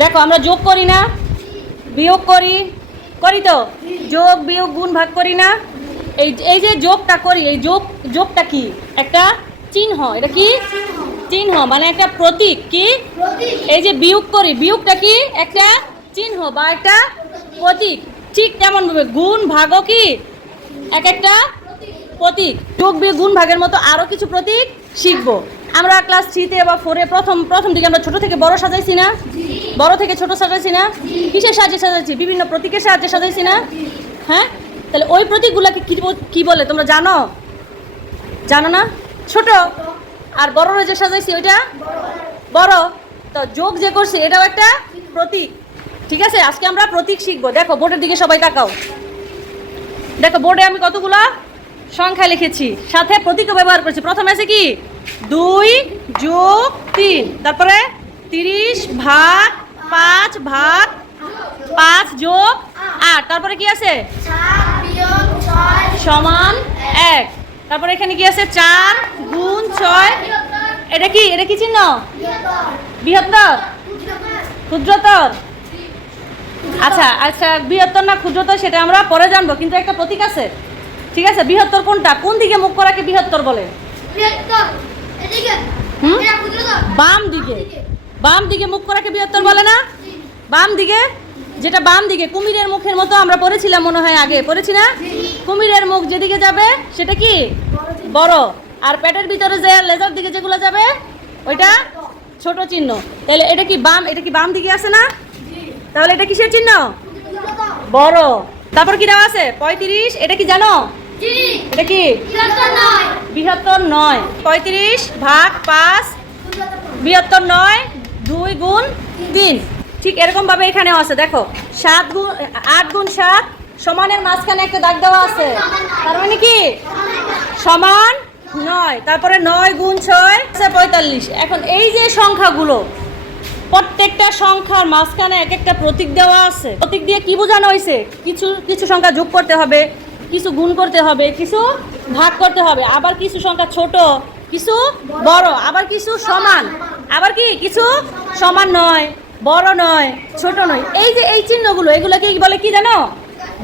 দেখো, আমরা যোগ করি না, বিয়োগ করি করি তো? যোগ, বিয়োগ, গুণ, ভাগ করি না? এই এই যে যোগটা করি, এই যোগ, যোগটা কি? একটা চিহ্ন, এটা কি? চিহ্ন মানে একটা প্রতীক, কি? এই যে বিয়োগ করি, বিয়োগটা কি? একটা চিহ্ন বা একটা প্রতীক। ঠিক তেমন ভাবে গুণ, ভাগও কি? এক একটা প্রতীক। যোগ, বিয়োগ, গুণ, ভাগের মতো আরও কিছু প্রতীক শিখব। আমরা ক্লাস থ্রিতে বা ফোরে প্রথম প্রথম দিকে আমরা ছোট থেকে বড় সাজাইছি না? বড় থেকে ছোট সাজাইছি না? কিসের সাহায্যে সাজাইছি? বিভিন্ন প্রতীকের সাহায্যে সাজাইছি না? হ্যাঁ? তাহলে ওই প্রতীকগুলোকে কি কি বলে? তোমরা জানো? জানো না? ছোট। আর বড়রা যে সাজাইছি ওইটা? বড়। তো যোগ যে করছি, এটাও একটা প্রতীক। ঠিক আছে? আজকে আমরা প্রতীক শিখব। দেখো, বোর্ডের দিকে সবাই তাকাও। দেখো, বোর্ডে আমি কতগুলো? সংখ্যা লিখেছি। সাথে প্রতীকও ব্যবহার করেছি। প্রথমে আছে কি? দুই যোগ তিন। তারপরে তিরিশ ভাগ পাঁচ ভাগ পাঁচ যোগ আট। তারপরে কি আছে? সমান এক। তারপরে এখানে কি আছে? চার গুণ ছয়। এটা কি? এটা কি চিহ্ন? বৃহত্তর। ক্ষুদ্রতর। আচ্ছা আচ্ছা বৃহত্তর না ক্ষুদ্রতর সেটা আমরা পরে জানব। কিন্তু একটা প্রতীক আছে। ঠিক আছে বৃহত্তর কোনটা? কোন দিকে মুখ করাকে বৃহত্তর বলে? বাম দিকে। বাম দিকে। মুখ করাকে বৃহত্তর বলে না? বাম দিকে? যেটা বাম দিকে কুমিরের মুখের মতো আমরা পড়েছিলাম মনে হয় আগে। পড়েছি না? কুমিরের মুখ যেদিকে যাবে সেটা কি? বড় আর পেটের ভিতরে যে লেজার দিকে যেগুলো যাবে ওইটা ছোট চিহ্ন। তাহলে এটা কি বাম এটা কি বাম দিকে আছে না? তাহলে এটা কিসের চিহ্ন? বড়। তারপর কি দেওয়া আছে? পঁয়ত্রিশ। এটা কি জানো? এটা কি? বৃহত্তর নয়। পঁয়ত্রিশ ভাগ পাঁচ বৃহত্তর নয় দুই গুণ তিন। ঠিক এরকম ভাবে এখানেও আছে দেখো। সাত গুণ আট গুণ সাত সমানের মাঝখানে একটা দাগ দেওয়া আছে। তার মানে কি? সমান নয়। তারপরে নয় গুণ ছয় পঁয়তাল্লিশ। এখন এই যে সংখ্যাগুলো প্রত্যেকটা সংখ্যার মাঝখানে এক একটা প্রতীক দেওয়া আছে। প্রতীক দিয়ে কি বোঝানো হয়েছে? কিছু কিছু সংখ্যা যোগ করতে হবে। কিছু গুণ করতে হবে, কিছু ভাগ করতে হবে। আবার কিছু সংখ্যা ছোট, কিছু বড়, আবার কিছু সমান। আবার কি? কিছু সমান নয়, বড় নয়, ছোট নয়। এই যে এই চিহ্নগুলো এগুলোকে বলে কি জানো?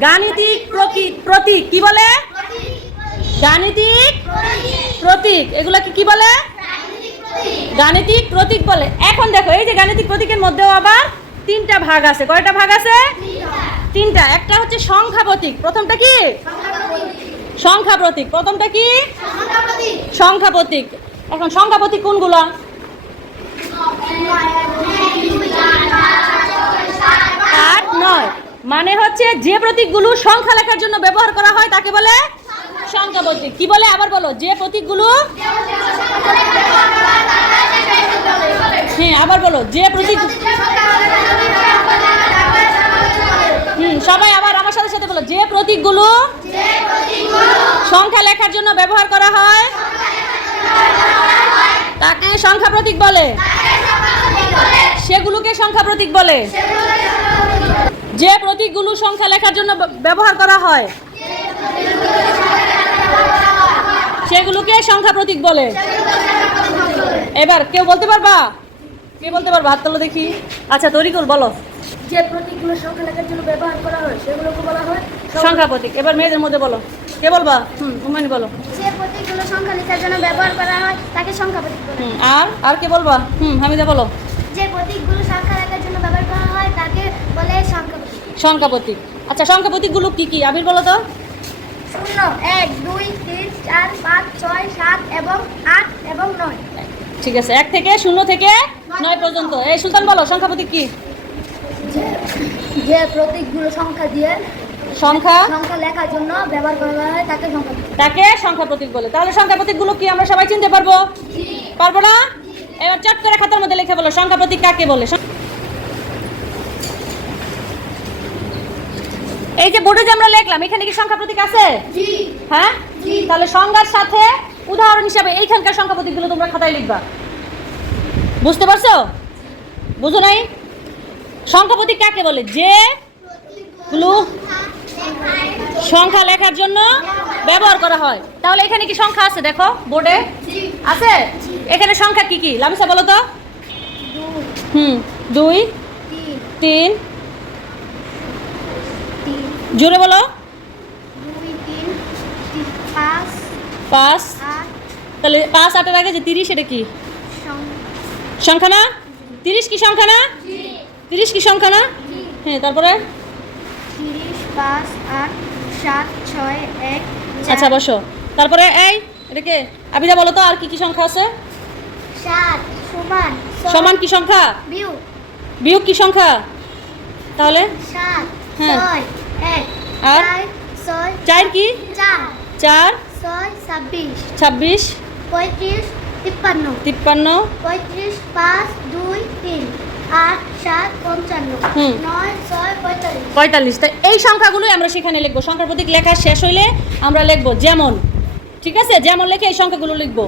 গাণিতিক প্রতীক। কি বলে? গাণিতিক প্রতীক। এগুলাকে কি বলে? গাণিতিক প্রতীক বলে। এখন দেখো, এই যে গাণিতিক প্রতীকের মধ্যেও আবার তিনটা ভাগ আছে। কয়টা ভাগ আছে? তিনটা, একটা হচ্ছে সংখ্যা প্রতীক। প্রথমটা কি? সংখ্যা প্রতীক। প্রথমটা কি? সংখ্যা প্রতীক। এখন সংখ্যা প্রতীক কোনগুলো? আট, নয়। মানে হচ্ছে যে প্রতীকগুলো সংখ্যা লেখার জন্য ব্যবহার করা হয়, তাকে বলে সংখ্যা প্রতীক। কি বলে? আবার বলো, যে প্রতীকগুলো হ্যাঁ আবার বলো, যে প্রতীক সবাই আবার আমার সাথে সাথে বলো, যে প্রতীকগুলো সংখ্যা লেখার জন্য ব্যবহার করা হয়, তাকে সংখ্যা প্রতীক বলে। সেগুলোকে সংখ্যা প্রতীক বলে। যে প্রতীকগুলো সংখ্যা লেখার জন্য ব্যবহার করা হয়, সেগুলোকে সংখ্যা প্রতীক বলে। এবার কেউ বলতে পারবা? কে বলতে পারবা? হাত তোলো দেখি। আচ্ছা তরিকুল, বলো। যে প্রতীকগুলো সংখ্যা লেখার জন্য ব্যবহার করা হয় সেগুলোকে বলা হয় সংখ্যা প্রতীক। এবার মেয়েদের মধ্যে বলো। কে বলবা? হুম উমানি বলো। যে প্রতীকগুলো সংখ্যা লেখার জন্য ব্যবহার করা হয় তাকে সংখ্যা প্রতীক বলে। হুম আর? আর কে বলবা? হুম হামিদা বলো। যে প্রতীকগুলো সংখ্যা লেখার জন্য ব্যবহার করা হয় তাকে বলে সংখ্যা প্রতীক। সংখ্যা প্রতীক। আচ্ছা সংখ্যা প্রতীকগুলো কি কি? আবির বলো তো। শূন্য এক দুই তিন চার পাঁচ ছয় সাত এবং আট এবং নয়। ঠিক আছে এক থেকে শূন্য থেকে নয় পর্যন্ত। এই সুলতান বলো সংখ্যা প্রতীক কি? যে প্রতীকগুলো সংখ্যা দিয়ে সংখ্যা? সংখ্যা লেখার জন্য ব্যবহার করা হয় তাকে সংখ্যা তাকে সংখ্যা প্রতীক বলে। তাহলে সংখ্যা প্রতীকগুলো কি আমরা সবাই চিনতে পারব? পারব না? এবার চট করে খাতার মধ্যে লিখে বলো সংখ্যা প্রতীক কাকে বলে? এই যে বোর্ডে যে আমরা লিখলাম এখানে কি সংখ্যা প্রতীক আছে? হ্যাঁ? তাহলে সংজ্ঞার সাথে উদাহরণ হিসাবে এইখানকার সংখ্যা প্রতীকগুলো তোমরা খাতায় লিখবা। বুঝতে পারছ? বুঝো নাই? সংখ্যা প্রতীক কাকে বলে? যে সংখ্যা লেখার জন্য ব্যবহার করা হয়। তাহলে এখানে কি সংখ্যা আছে? দেখো, বোর্ডে আছে? এখানে সংখ্যা কি কি? লামিসা, বলো তো। হুম, দুই, তিন। জোরে বলো। পাঁচ। তাহলে পাঁচ আটের আগে যে তিরিশ, এটা কি? সংখ্যা না? তিরিশ কি সংখ্যা না? তিরিশ কি সংখ্যা না? হ্যাঁ তারপরে? তিরিশ পাঁচ আট সাত ছয় এক আচ্ছা বসো। তারপরে এই এটা কে? আবিদা বলো তো আর কি কি সংখ্যা আছে? সাত সমান সমান কি সংখ্যা? বিয়োগ। বিয়োগ কি সংখ্যা? তাহলে? সাত হ্যাঁ। এক আর? ছয় চার কি? চার চার? ছয় ছাব্বিশ। ছাব্বিশ? পঁয়ত্রিশ তিপ্পান্ন। তিপ্পান্ন। পঁয়ত্রিশ পাঁচ দুই তিন। আট সাত পঞ্চান্ন। হুম। পঁয়তাল্লিশ। তাই এই সংখ্যাগুলোই আমরা সেখানে লিখব। সংখ্যার প্রতীক লেখা শেষ হইলে আমরা লিখব যেমন ঠিক আছে? যেমন লেখে এই সংখ্যাগুলো লিখব।